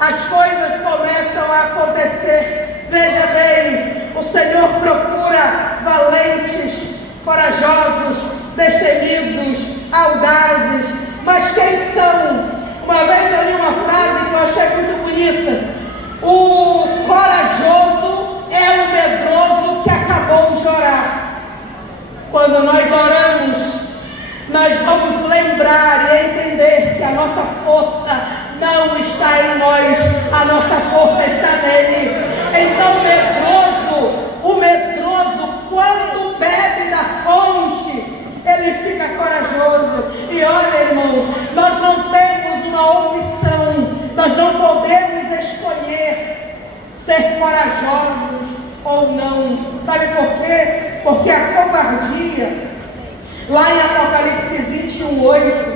as coisas começam a acontecer. Veja bem, o Senhor procura valentes, corajosos, destemidos, audazes. Mas quem são? Uma vez eu li uma frase que eu achei muito bonita. O corajoso é o medroso que acabou de orar. Quando nós oramos, nós vamos lembrar e entender que a nossa força não está em nós, a nossa força está nele. Então o medroso, quando bebe da fonte, ele fica corajoso. E olha, irmãos, nós não temos uma opção, nós não podemos escolher ser corajosos ou não. Sabe por quê? Porque a covardia, lá em Apocalipse 21:8,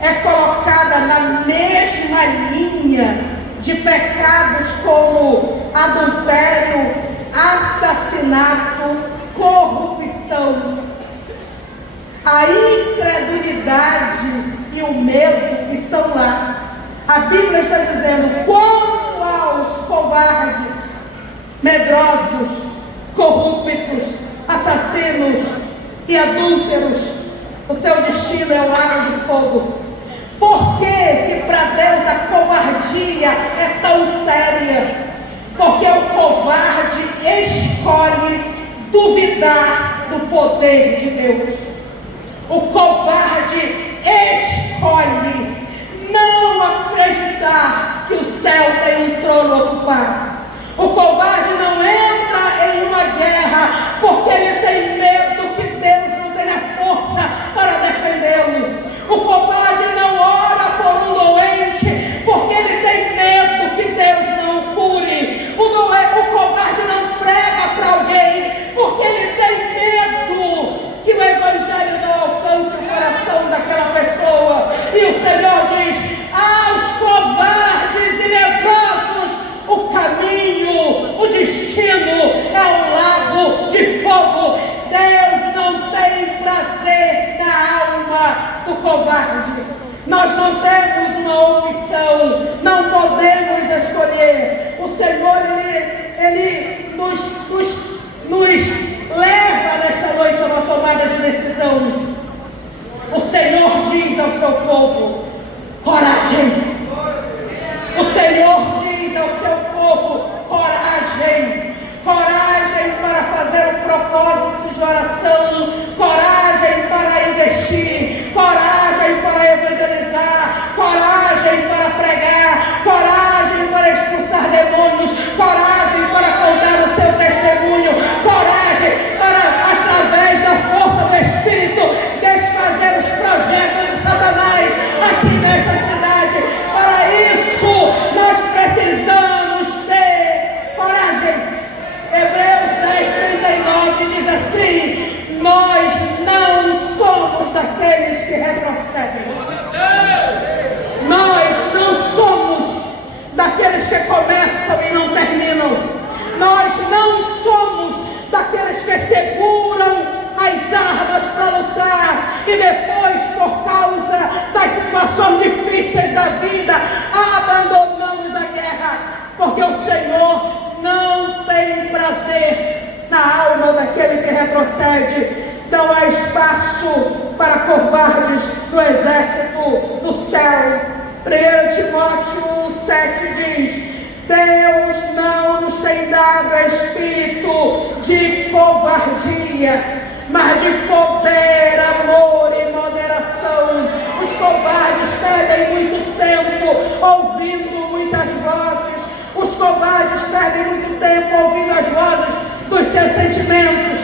é colocada na mesma linha de pecados como adultério, assassinato, corrupção. A incredulidade e o medo estão lá. A Bíblia está dizendo: quanto aos covardes, medrosos, corruptos, assassinos e adúlteros, o seu destino é o lago de fogo. Por que para Deus a covardia é tão séria? Porque o covarde escolhe duvidar do poder de Deus. O covarde escolhe não acreditar que o céu tem um trono ocupado. O covarde não entra em uma guerra porque ele tem medo que Deus não tenha força para defendê-lo. O covarde não ora por um doente porque ele tem medo que Deus não o cure. O covarde não prega para alguém porque ele tem medo que o evangelho não alcance o coração daquela pessoa. E o Senhor diz: aos covardes e medrosos, o caminho, o destino é o lago de fogo. Deus não tem prazer na alma do covarde. Nós não temos uma opção, não podemos escolher. O Senhor, Ele nos leva nesta noite a uma tomada de decisão. O Senhor diz ao seu povo: coragem. O Senhor diz ao seu povo: coragem. Coragem para fazer o propósito de oração, coragem para investir, coragem para evangelizar, coragem para pregar, coragem para expulsar demônios, coragem para contar o seu testemunho, coragem para, através da força do Espírito, desfazer os projetos de Satanás aqui nesta cidade. Para isso, nós precisamos ter coragem. Hebreus 10:39 diz assim: nós não somos daqueles que retrocedem. Nós não somos daqueles que começam e não terminam. Nós não somos daqueles que seguram as armas para lutar e depois, por causa das situações difíceis da vida, abandonamos a guerra. Porque o Senhor não tem prazer na alma daquele que retrocede. Não há espaço para covardes no exército do céu. 1 Timóteo 7 diz: Deus não nos tem dado espírito de covardia, mas de poder, amor e moderação. Os covardes perdem muito tempo ouvindo muitas vozes. Os covardes perdem muito tempo ouvindo as vozes dos seus sentimentos,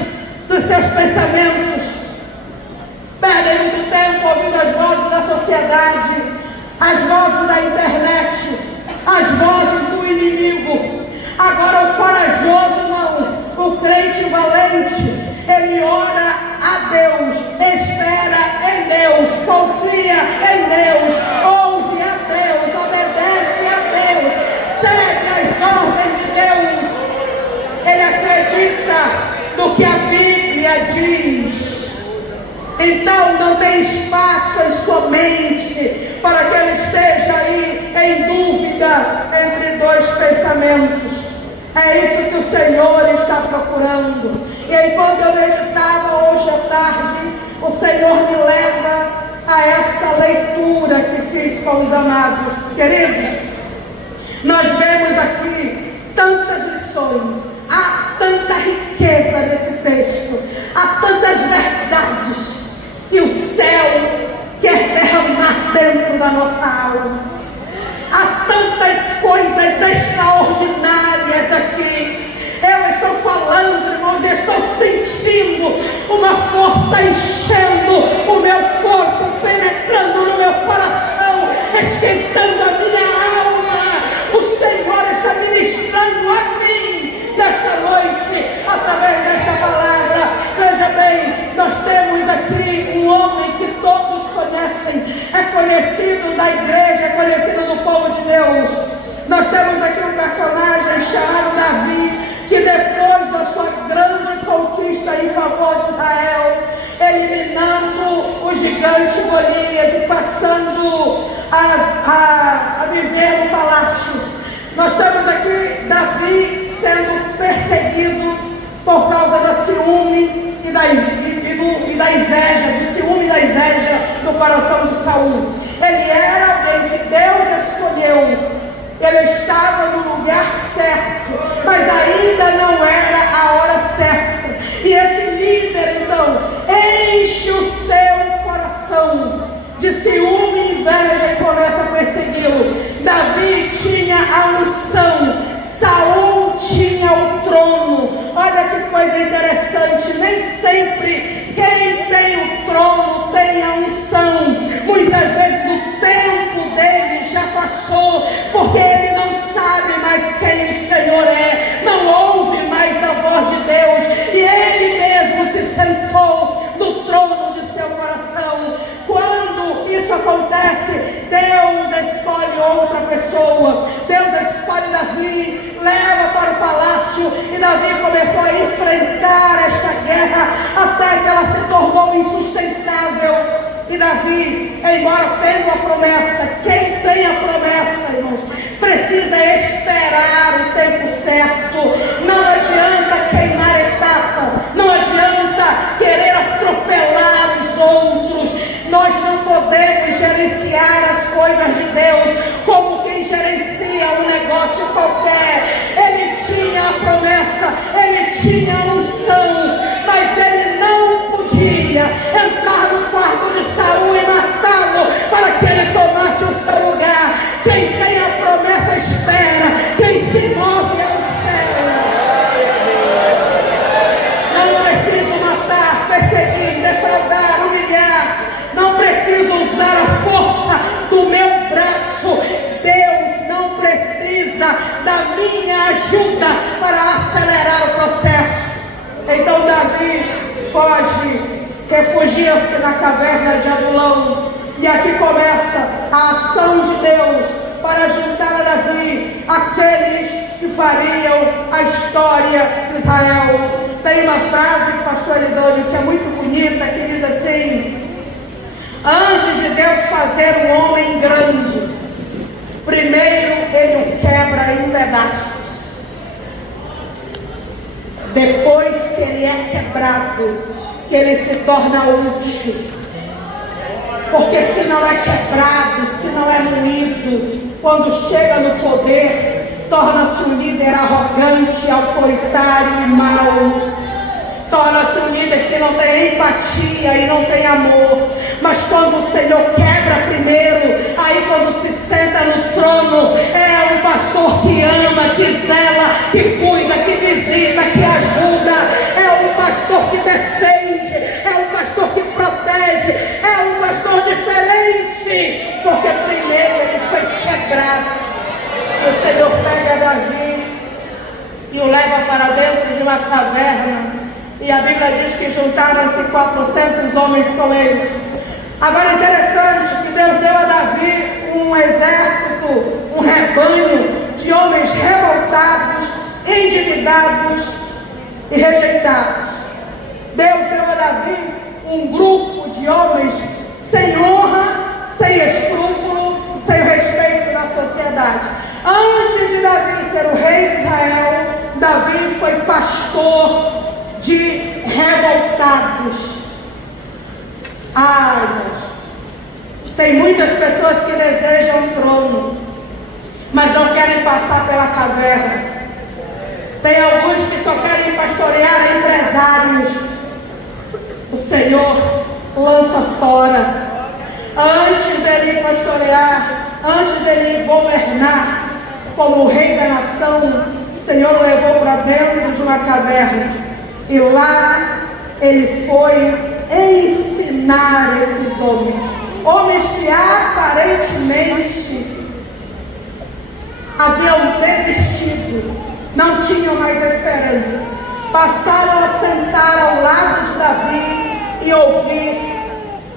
dos seus pensamentos. Perdem muito tempo ouvindo as vozes da sociedade, as vozes da internet, as vozes do inimigo. Agora o corajoso não, o crente valente, ele ora a Deus, espera em Deus, confia em Deus, ouve a Deus, obedece a Deus, segue as ordens de Deus. Ele acredita no que a Bíblia diz. Então não tem espaço em sua mente para que ele esteja aí em dúvida entre procurando. E aí, quando eu meditava hoje à tarde, o Senhor me leva a essa leitura que fiz com os amados. Queridos, nós vemos aqui tantas lições, há tanta riqueza nesse texto, há tantas verdades que o céu quer derramar dentro da nossa alma. Há tantas coisas extraordinárias aqui. Eu estou falando, irmãos, e estou sentindo uma força enchendo o meu corpo, penetrando no meu coração, esquentando a minha alma. O Senhor está ministrando a mim nesta noite, através desta palavra. Veja bem, nós temos aqui um homem que todos conhecem, é conhecido da igreja, é conhecido do povo de Deus. Nós temos aqui um personagem chamado Davi, que depois da sua grande conquista em favor de Israel, eliminando o gigante Golias e passando a viver no palácio, nós temos aqui Davi sendo perseguido por causa da ciúme e da inveja, do ciúme e da inveja no coração de Saul. Ele era alguém que Deus escolheu. Ele estava no lugar certo, mas ainda não era a hora certa. E esse líder, então, enche o seu coração de ciúme e inveja e começa a persegui-lo. Davi tinha a unção, Saul tinha o trono. Olha que coisa interessante, nem sempre quem tem o trono tem a unção. Muitas vezes o tempo dele já passou, porque ele não sabe mais quem o Senhor é, não ouve mais a voz de Deus, e ele mesmo se sentou no trono de seu coração. Quando isso acontece, Deus escolhe outra pessoa. Deus escolhe Davi, leva para o palácio, e Davi começou a enfrentar esta guerra até que ela se tornou insustentável. E Davi, embora tendo a promessa, quem tem a promessa, irmãos, precisa esperar o tempo certo. Não adianta queimar etapa, não adianta querer atropelar os outros. Nós não podemos gerenciar as coisas de Deus como quem gerencia um negócio qualquer. Ele tinha a promessa, ele tinha a unção, mas ele não podia entrar no quarto de Saul e matá-lo para que ele tomasse o seu lugar. Quem tem a promessa espera, quem se move é o céu. Não preciso matar, perseguir, defraudar, humilhar. Não preciso usar a força do meu braço. Deus não precisa da minha ajuda para acelerar o processo. Então Davi foge, refugia-se na caverna de Adulão. E aqui começa a ação de Deus para juntar a Davi aqueles que fariam a história de Israel. Tem uma frase, pastor Elidônio, que é muito bonita, que diz assim: antes de Deus fazer um homem grande, primeiro ele o quebra em pedaços. Depois que ele é quebrado, que ele se torna útil. Porque se não é quebrado, se não é moído, quando chega no poder, torna-se um líder arrogante, autoritário e mau. Torna-se um líder que não tem empatia e não tem amor. Mas quando o Senhor quebra primeiro, aí quando se senta no trono, é um pastor que ama, que zela, que cuida, que visita, que ajuda. É um pastor que defende, é um pastor que protege, é um pastor diferente. Porque primeiro ele foi quebrado. E o Senhor pega Davi e o leva para dentro de uma caverna. E a Bíblia diz que juntaram-se 400 homens com ele. Agora é interessante que Deus deu a Davi um exército, um rebanho de homens revoltados, endividados e rejeitados. Deus deu a Davi um grupo de homens sem honra, sem escrúpulo, sem o respeito da sociedade. Antes de Davi ser o rei de Israel, Davi foi pastor de revoltados. Tem muitas pessoas que desejam o trono, mas não querem passar pela caverna. Tem alguns que só querem pastorear empresários. O Senhor lança fora. Antes dele pastorear, antes dele governar como o rei da nação, o Senhor o levou para dentro de uma caverna. E lá ele foi ensinar esses homens que aparentemente haviam desistido, não tinham mais esperança. Passaram a sentar ao lado de Davi e ouvir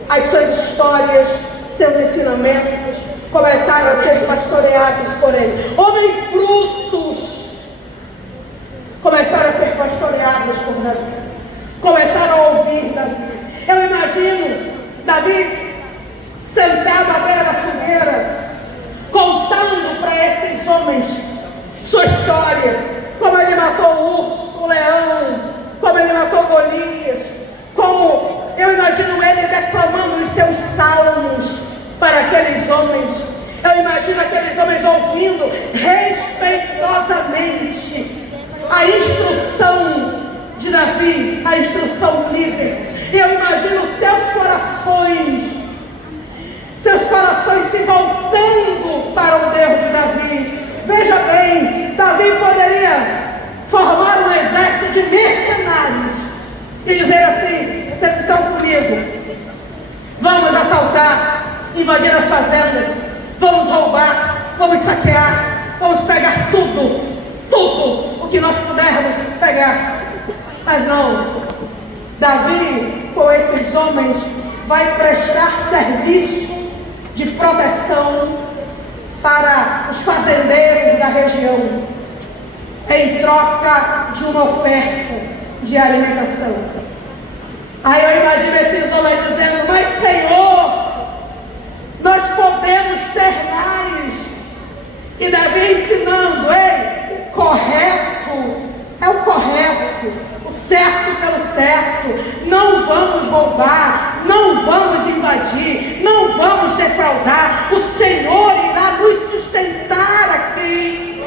as suas histórias, seus ensinamentos. Começaram a ser pastoreados por ele. Homens brutos começaram a ser pastoreados por Davi. Começaram a ouvir Davi. Eu imagino Davi sentado à beira da fogueira, contando para esses homens sua história, como ele matou o urso, o leão, como ele matou Golias, como eu imagino ele declamando os seus salmos para aqueles homens. Eu imagino aqueles homens ouvindo respeitosamente a instrução de Davi, a instrução do líder. E eu imagino seus corações se voltando para o Deus de Davi. Veja bem, Davi poderia formar um exército de mercenários e dizer assim: vocês estão comigo, vamos assaltar, invadir as fazendas, vamos roubar, vamos saquear, vamos pegar tudo o que nós pudermos pegar. Mas não, Davi com esses homens vai prestar serviço de proteção para os fazendeiros da região, em troca de uma oferta de alimentação. Aí eu imagino esses homens dizendo: mas Senhor, nós podemos ter mais. E Davi ensinando: ei, o correto é o correto, o certo pelo certo. Não vamos roubar, não vamos invadir, não vamos defraudar. O Senhor irá nos sustentar aqui.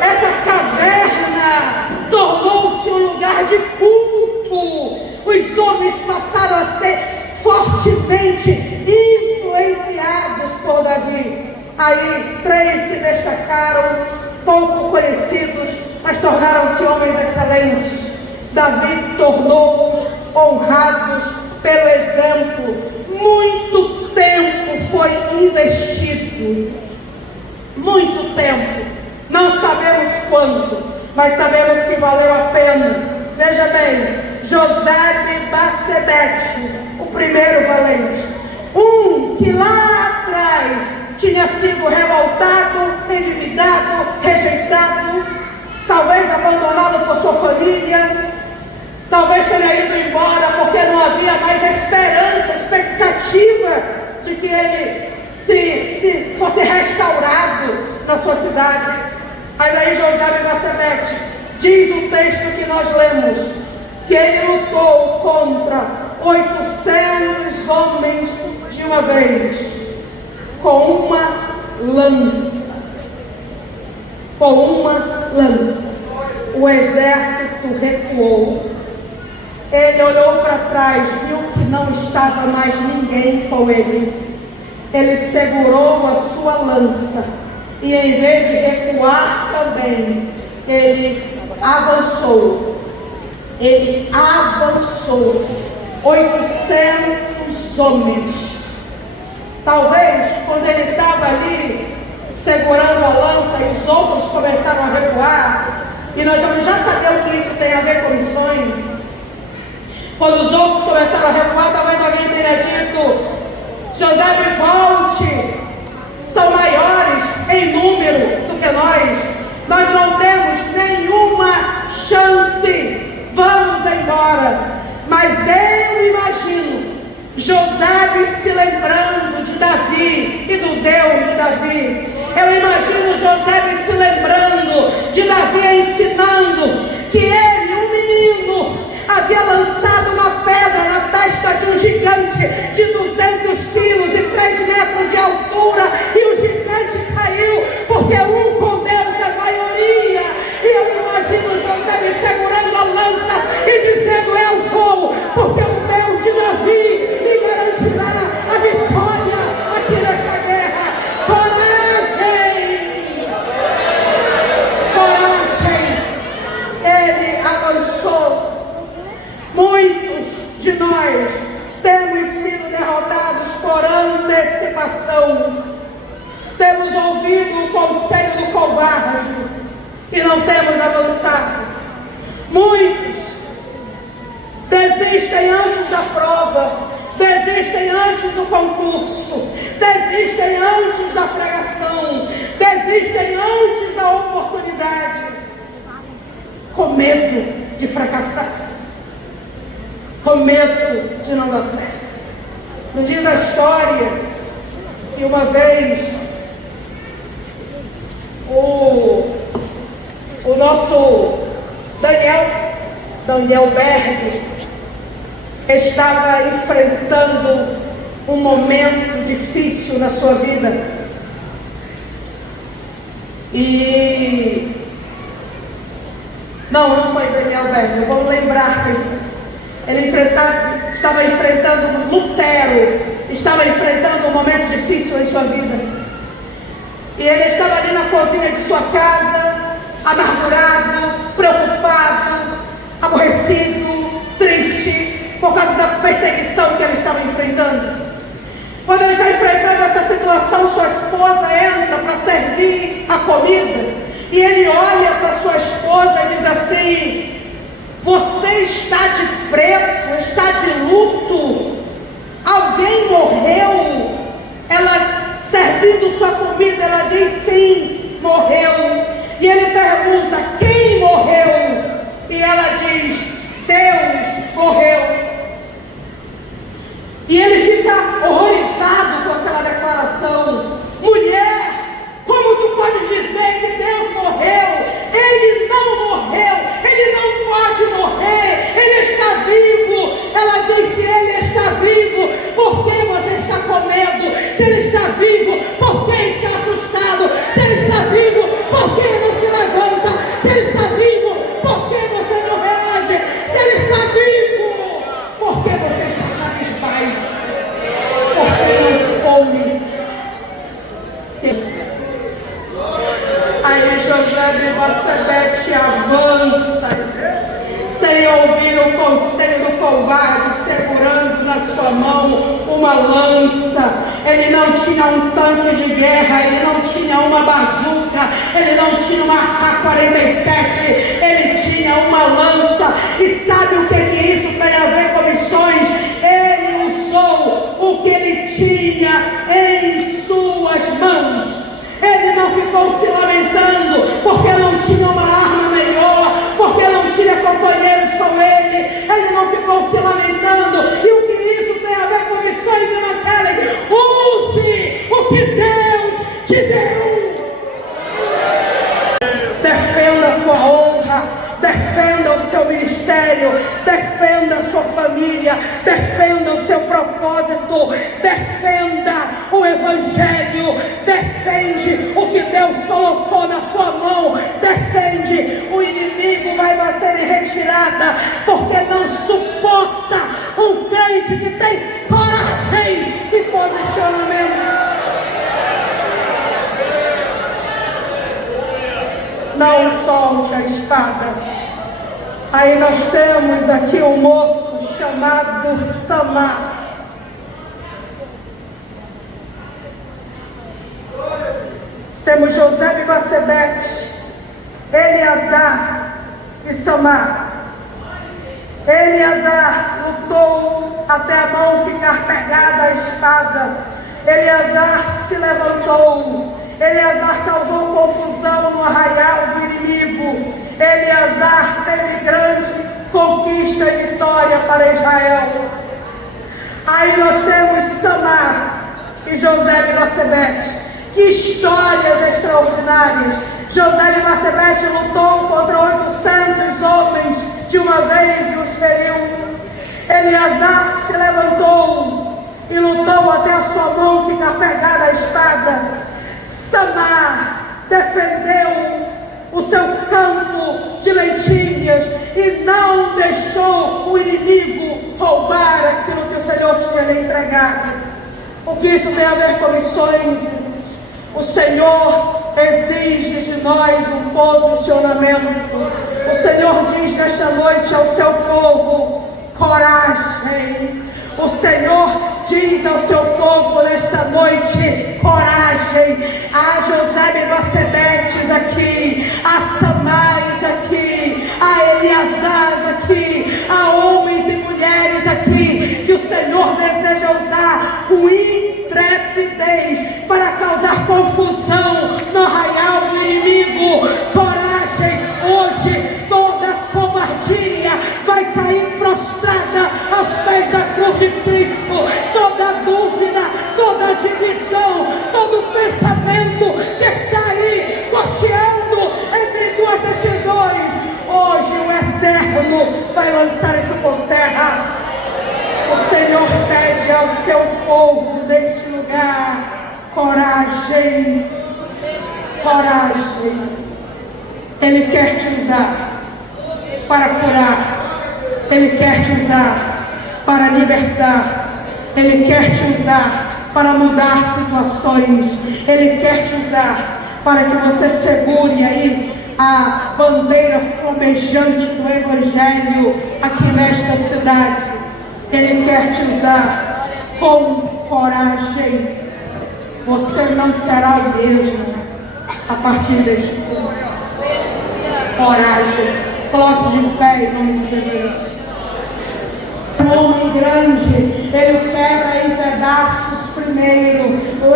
Essa caverna tornou-se um lugar de culto. Os homens passaram a ser fortemente influenciados por Davi. Aí 3 se destacaram, pouco conhecidos, mas tornaram-se homens excelentes. Davi tornou-os honrados pelo exemplo. Muito tempo foi investido, muito tempo, não sabemos quanto, mas sabemos que valeu a pena. Veja bem, Josebe-Basebete, o primeiro valente, que lá atrás tinha sido revoltado, endividado, rejeitado, talvez abandonado por sua família, talvez tenha ido embora porque não havia mais esperança, expectativa de que ele se fosse restaurado na sua cidade. Mas aí Josebe-Basebete, diz o texto que nós lemos, que ele lutou contra 800 homens de uma vez, com uma lança. Com uma lança. O exército recuou. Ele olhou para trás, viu que não estava mais ninguém com ele. Ele segurou a sua lança e, em vez de recuar também, ele avançou. Ele avançou. 800 homens. Talvez quando ele estava ali segurando a lança e os outros começaram a recuar, e nós vamos já saber o que isso tem a ver com missões. Quando os outros começaram a recuar, talvez alguém tenha dito: Josebe, volte, são maiores em número do que nós não temos nenhuma chance, vamos embora. Mas eu imagino Josebe se lembrando de Davi e do Deus de Davi. Eu imagino Josebe se lembrando de Davi ensinando que ele, um menino, havia lançado uma pedra na testa de um gigante de 200 quilos e 3 metros de altura, e o gigante caiu, porque um com Deus é maioria. E eu imagino José me segurando a lança e dizendo: eu vou, porque o Deus de Davi me garantirá a vitória aqui nesta guerra. Coragem! Coragem! Ele avançou. Muitos de nós temos sido derrotados por antecipação. Temos ouvido o conselho do covarde e não temos avançado. Muitos desistem antes da prova, desistem antes do concurso, desistem antes da pregação, desistem antes da oportunidade, com medo de fracassar, com medo de não dar certo. Nos diz a história que uma vez o nosso Daniel Berg estava enfrentando um momento difícil na sua vida. E não foi Daniel Berg, eu vou lembrar quem foi. Ele estava enfrentando Lutero, estava enfrentando um momento difícil em sua vida. E ele estava ali na cozinha de sua casa, amargurado, preocupado, aborrecido, triste, por causa da perseguição que ele estava enfrentando. Quando ele está enfrentando essa situação, sua esposa entra para servir a comida, e ele olha para sua esposa e diz assim: você está de preto, está de luto, alguém morreu? Ela, servindo sua comida, ela diz: sim, morreu. E ele pergunta: quem morreu? E ela diz: Deus morreu. E ele fica horrorizado com aquela declaração: mulher, como tu pode dizer que Deus morreu? Ele não morreu, ele não pode morrer, ele está vivo. Ela disse: ele está vivo, por que você está com medo? Se ele está vivo, por que está assustado? Se ele está vivo, por que não se levanta? Se ele está vivo, por que você não reage? Se ele está vivo, por que você está cabisbaixo? Por que não come? Aí José de Bacebete avança, sem ouvir o conselho do covarde, segurando na sua mão uma lança. Ele não tinha um tanque de guerra, ele não tinha uma bazuca, ele não tinha uma AK-47, ele tinha uma lança. E sabe o que isso tem a ver com missões? Ele usou o que ele tinha em suas mãos. Ele não ficou se lamentando porque não tinha uma arma melhor, porque não tinha companheiros com ele. Ele não ficou se lamentando. E o que isso tem a ver com missões, Evangelho? Use o que Deus te deu. Defenda a tua honra, defenda o seu ministério, defenda a sua família, defenda o seu propósito, defenda o Evangelho, defende o que Deus colocou na tua mão, defende. O inimigo vai bater em retirada, porque não suporta um crente que tem coragem e posicionamento. Não solte a espada. Aí nós temos aqui um moço chamado Samar. Temos José de Bacebete, Eleazar e Samar. Eleazar lutou até a mão ficar pegada à espada. Eleazar se levantou. Eleazar causou confusão no arraial do inimigo. Eleazar teve grande conquista e vitória para Israel. Aí nós temos Samar e José de Bacebete. Que histórias extraordinárias! José de Bacebete Golias lutou contra 800 homens de uma vez e os feriu. Eleazar se levantou e lutou até a sua mão ficar pegada à espada. Samar defendeu o seu campo de lentilhas e não deixou o inimigo roubar aquilo que o Senhor tinha lhe entregado. O que isso tem a ver com missões? O Senhor exige de nós um posicionamento. O Senhor diz nesta noite ao seu povo: coragem. O Senhor diz ao seu povo nesta noite: coragem. Há José e Bacebetes aqui, há Samares aqui, há Eleazar aqui, há homens e mulheres aqui que o Senhor deseja usar com intrepidez para causar confusão no arraial do inimigo. Coragem. Hoje toda covardia vai cair prostrada aos pés da cruz de Cristo. Toda dúvida, toda divisão, todo pensamento que está aí cocheando entre duas decisões, hoje o Eterno vai lançar isso por terra. O Senhor pede ao seu povo deste lugar: coragem, coragem. Ele quer te usar para curar, Ele quer te usar para libertar, Ele quer te usar para mudar situações, Ele quer te usar para que você segure aí a bandeira flamejante do Evangelho aqui nesta cidade. Ele quer te usar com coragem. Você não será o mesmo a partir deste ponto. Coragem. Coloque-se de pé em nome de Jesus. Um homem grande, ele quebra em pedaços primeiro.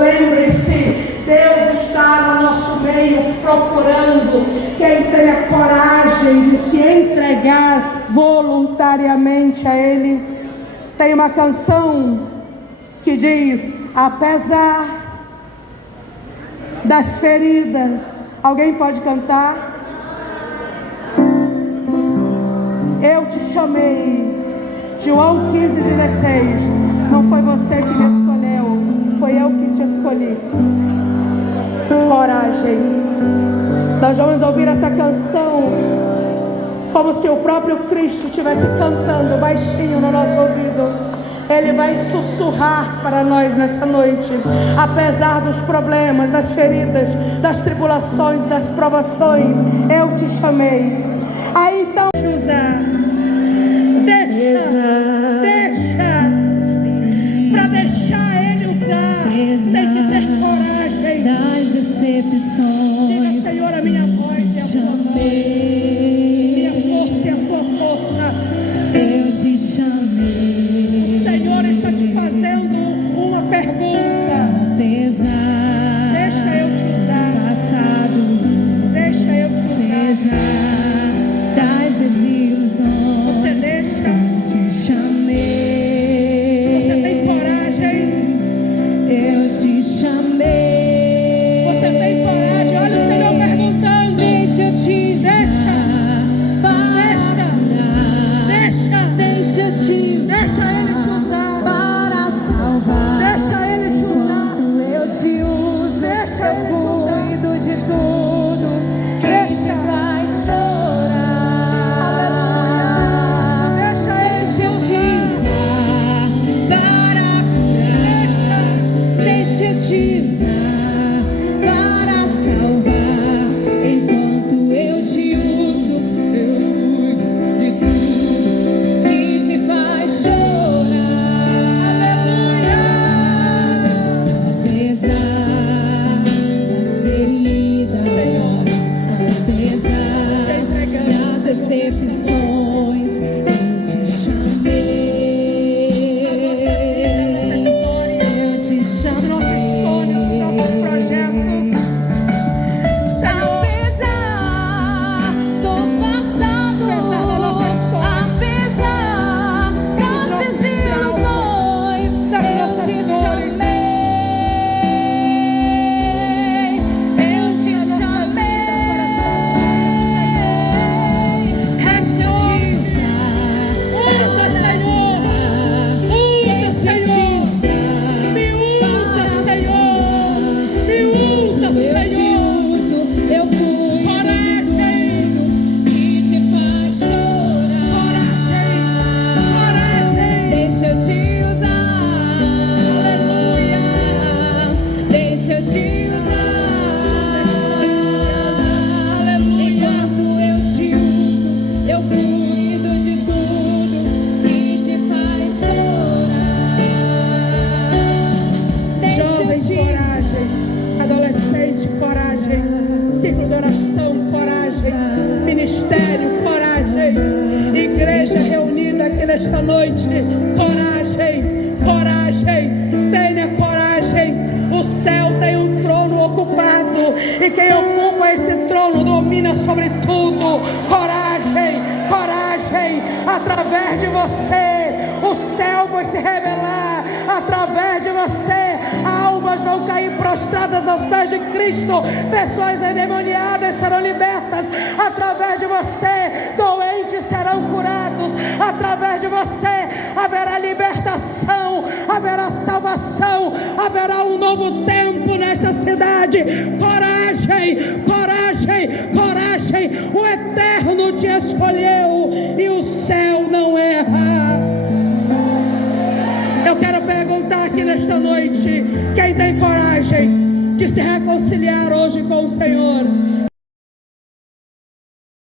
Lembre-se, Deus está no nosso meio procurando quem tenha coragem de se entregar voluntariamente a Ele. Tem uma canção que diz: apesar das feridas. Alguém pode cantar? Eu te chamei. João 15:16. Não foi você que me escolheu, foi eu que te escolhi. Coragem. Nós vamos ouvir essa canção como se o próprio Cristo estivesse cantando baixinho no nosso ouvido. Ele vai sussurrar para nós nessa noite. Apesar dos problemas, das feridas, das tribulações, das provações, eu te chamei. Aí então, José, deixa, para deixar Ele usar, tem que ter coragem. Das decepções, diga: Senhor, a minha voz é a tua voz, minha força é a tua força. Eu te chamei. O Senhor está te fazendo uma pergunta. Apesar, deixa eu te usar. Passado, deixa eu te usar. Apesar das desilusões, você deixa. Eu te chamei. Você tem coragem? Eu te chamei. Você tem coragem? Olha o Senhor perguntando. Deixa eu te deixa. Deixa eu te usar. Deixa Ele te usar para salvar. Deixa Ele te usar. Quando eu te uso, deixa eu Ele te usar. cuido de tudo. Deixa. Vai chorar. Aleluia. Deixa Ele te usar para curar. Deixa eu te usar para salvar. Enquanto eu te uso, eu cuido de tudo que te faz chorar. Aleluia. Apesar das feridas, Senhor, apesar das decepções, eu te chamei. Eu te os nossos sonhos, os nossos projetos. Senhor, Apesar do passado, apesar da nossa história, apesar das nossos desilusões, das eu nossas te dores. chamei. Eu te chamei. Coração, coragem. Ministério, coragem. Igreja reunida aqui nesta noite, coragem, coragem. Tenha coragem. O céu tem um trono ocupado e quem ocupa esse trono domina sobre tudo. Coragem, coragem. Através de você o céu vai se revelar. Através de você almas vão cair prostradas aos pés de Cristo. Pessoas endemoniadas serão libertas. Através de você doentes serão curados. Através de você haverá libertação, haverá salvação, haverá um novo tempo nesta cidade. Coragem, coragem, coragem. O Eterno te escolheu e o céu não erra. Eu quero perguntar aqui nesta noite: quem tem coragem de se reconciliar hoje com o Senhor?